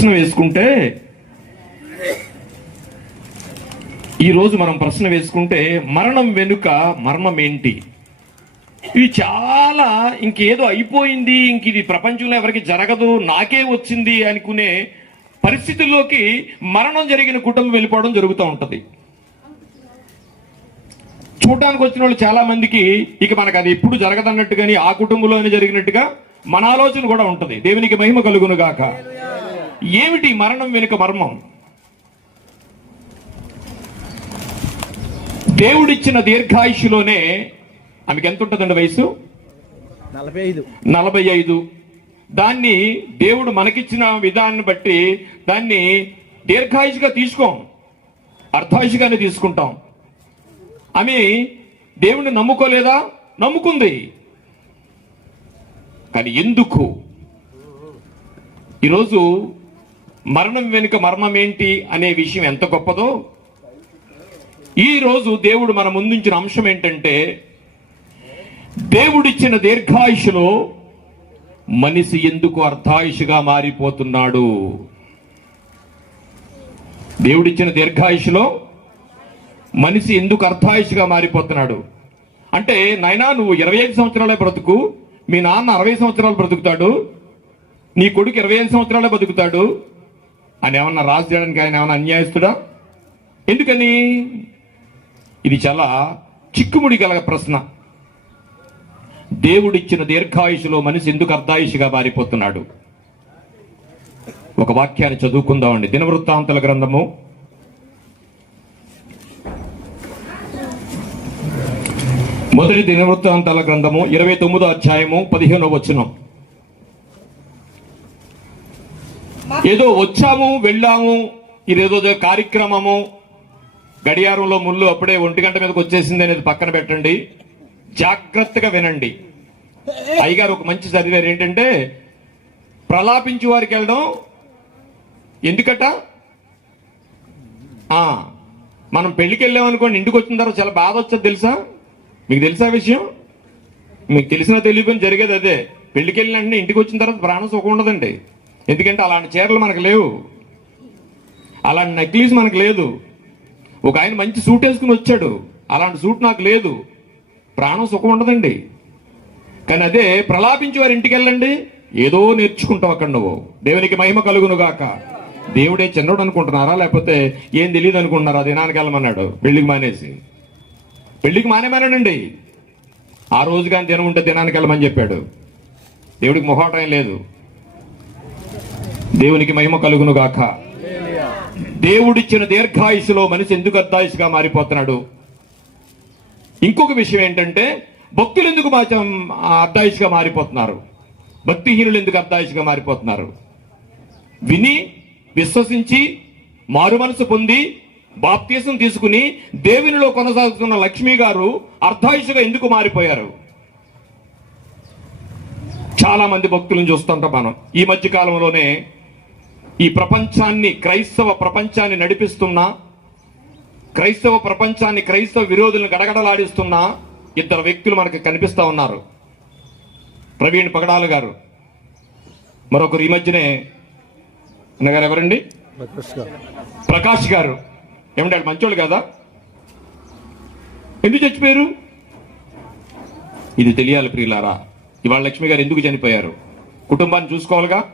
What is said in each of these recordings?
ప్రశ్న వేసుకుంటే ఈ రోజు మనం ప్రశ్న వేసుకుంటే మరణం వెనుక మర్మం ఏంటి ఇది చాలా ఇంకేదో అయిపోయింది ఇంక ఇది ప్రపంచంలో ఎవరికి జరగదు నాకే వచ్చింది అనుకునే పరిస్థితుల్లోకి మరణం జరిగిన కుటుంబం వెళ్ళిపోవడం జరుగుతూ ఉంటుంది. చూడడానికి వచ్చిన వాళ్ళు చాలా మందికి ఇక మనకు అది ఎప్పుడు జరగదన్నట్టు కానీ ఆ కుటుంబంలోనే జరిగినట్టుగా మన ఆలోచన కూడా ఉంటుంది. దేవునికి మహిమ కలుగును గాక. ఏమిటి మరణం వెనుక మర్మం? దేవుడిచ్చిన దీర్ఘాయుషులోనే ఆమెకి ఎంత ఉంటుందండి వయసు నలభై ఐదు నలభై ఐదు దాన్ని దేవుడు మనకిచ్చిన విధానాన్ని బట్టి దాన్ని దీర్ఘాయుషుగా తీసుకోం. అర్ధాయుషుగానే తీసుకుంటాం. ఆమె దేవుణ్ణి నమ్ముకోలేదా? నమ్ముకుంది. కానీ ఎందుకు? ఈరోజు మరణం వెనుక మర్మం ఏంటి అనే విషయం ఎంత గొప్పదో? ఈ రోజు దేవుడు మన ముందుంచిన అంశం ఏంటంటే దేవుడిచ్చిన దీర్ఘాయుషులో మనిషి ఎందుకు అర్ధాయుషుగా మారిపోతున్నాడు? దేవుడిచ్చిన దీర్ఘాయుషులో మనిషి ఎందుకు అర్ధాయుషుగా మారిపోతున్నాడు? అంటే నాయనా నువ్వు ఇరవై ఐదు సంవత్సరాలే బ్రతుకు మీ నాన్న అరవై సంవత్సరాలు బ్రతుకుతాడు నీ కొడుకు ఇరవై ఐదు సంవత్సరాలే బతుకుతాడు అని ఏమన్నా రాసి చేయడానికి ఆయన ఏమన్నా అన్యాయస్తుడా? ఎందుకని? ఇది చాలా చిక్కుముడి గల ప్రశ్న. దేవుడిచ్చిన దీర్ఘాయుషులో మనిషి ఎందుకు అర్ధాయుషుగా మారిపోతున్నాడు? ఒక వాక్యాన్ని చదువుకుందామండి. దినవృత్తాంతల గ్రంథము. మొదటి దినవృత్తాంతాల గ్రంథము ఇరవై తొమ్మిదో అధ్యాయము పదిహేనో వచనం. ఏదో వచ్చాము వెళ్ళాము ఇదేదో కార్యక్రమము. గడియారంలో ముళ్ళు అప్పుడే ఒంటి గంట మీదకి వచ్చేసింది అనేది పక్కన పెట్టండి. జాగ్రత్తగా వినండి. అయ్యగారు ఒక మంచి చదివారు. ఏంటంటే ప్రలాపించి వారికి వెళ్ళడం ఎందుకట? ఆ, మనం పెళ్ళికి వెళ్ళామనుకోండి ఇంటికి వచ్చిన తర్వాత చాలా బాధ వచ్చేది తెలుసా? మీకు తెలుసా విషయం? మీకు తెలిసినా తెలియకుండా జరిగేది అదే. పెళ్ళికి వెళ్ళిన ఇంటికి వచ్చిన తర్వాత ప్రాణం సుఖం ఉండదండి. ఎందుకంటే అలాంటి చీరలు మనకు లేవు. అలాంటి నెక్లెస్ మనకు లేదు. ఒక ఆయన మంచి సూట్ వేసుకుని వచ్చాడు. అలాంటి సూట్ నాకు లేదు. ప్రాణం సుఖం ఉండదండి. కానీ అదే ప్రలాపించి వారి ఇంటికి వెళ్ళండి. ఏదో నేర్చుకుంటావు అక్కడ నువ్వు. దేవునికి మహిమ కలుగును గాక. దేవుడే చిన్నోడు అనుకుంటున్నారా? లేకపోతే ఏం తెలియదు అనుకుంటున్నారా? దినానికి వెళ్ళమన్నాడు. పెళ్ళికి మానేసి. పెళ్ళికి మానేమానండి ఆ రోజు కానీ దినం ఉంటే దినానికి వెళ్ళమని చెప్పాడు. దేవుడికి మొహాటం లేదు. దేవునికి మహిమ కలుగును గాక దేవుడిచ్చిన దీర్ఘాయుషులో మనిషి ఎందుకు అర్ధాయుషుగా మారిపోతున్నాడు? ఇంకొక విషయం ఏంటంటే భక్తులు ఎందుకు మాత్రం అర్ధాయుషుగా మారిపోతున్నారు? భక్తిహీనులు ఎందుకు అర్ధాయుషుగా మారిపోతున్నారు? విని విశ్వసించి మారు మనసు పొంది బాప్తీసం తీసుకుని దేవునిలో కొనసాగుతున్న లక్ష్మి గారు అర్ధాయుషుగా ఎందుకు మారిపోయారు? చాలా మంది భక్తులను చూస్తుంటాం మనం. ఈ మధ్య కాలంలోనే ఈ ప్రపంచాన్ని క్రైస్తవ ప్రపంచాన్ని నడిపిస్తున్న క్రైస్తవ ప్రపంచాన్ని క్రైస్తవ విరోధులను గడగడలాడిస్తున్న ఇద్దరు వ్యక్తులు మనకు కనిపిస్తా ఉన్నారు. ప్రవీణ్ పగడాల గారు. మరొకరు ఈ మధ్యనే అన్నగారు ఎవరండి? ప్రకాష్ గారు. ఏమంటే మంచోళ్ళు కదా? ఎందుకు చచ్చిపోయారు? ఇది తెలియాలి ప్రియులారా. ఇవాళ లక్ష్మి గారు ఎందుకు చనిపోయారు? కుటుంబాన్ని చూసుకోవాలిగా?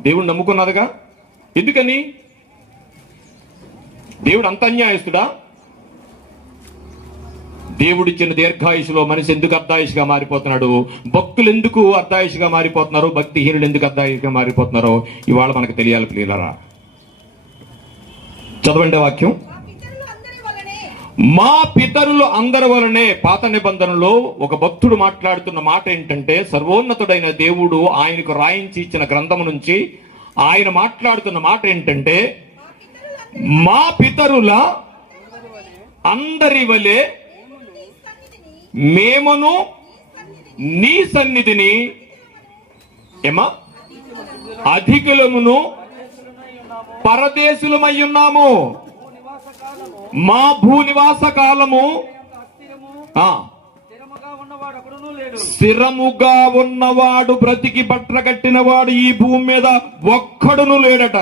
దేవుడు నమ్ముకున్నదిగా? ఎందుకని? దేవుడు అంత అన్యాయస్తుడా? దేవుడిచ్చిన దీర్ఘాయుషులో మనిషి ఎందుకు అర్ధాయుషుగా మారిపోతున్నాడు? భక్తులు ఎందుకు అర్ధాయుషుగా మారిపోతున్నారు? భక్తిహీనులు ఎందుకు అర్ధాయుషుగా మారిపోతున్నారో ఇవాళ మనకు తెలియాలి ప్రియులరా. చదవండి వాక్యం. మా పితరులు అందరి వలనే పాత నిబంధనలో ఒక భక్తుడు మాట్లాడుతున్న మాట ఏంటంటే సర్వోన్నతుడైన దేవుడు ఆయనకు రాయించి ఇచ్చిన గ్రంథం నుంచి ఆయన మాట్లాడుతున్న మాట ఏంటంటే మా పితరుల అందరి వలె మేమును నీ సన్నిధిని ఏమా? అధికులమును పరదేశులమై ఉన్నాము. మా భూనివాస కాలము ఆ, స్థిరముగా ఉన్నవాడు ఒకడునూ లేడు స్థిరముగా ఉన్నవాడు బ్రతికి బట్ట కట్టినవాడు ఈ భూమి మీద ఒక్కడును లేడట.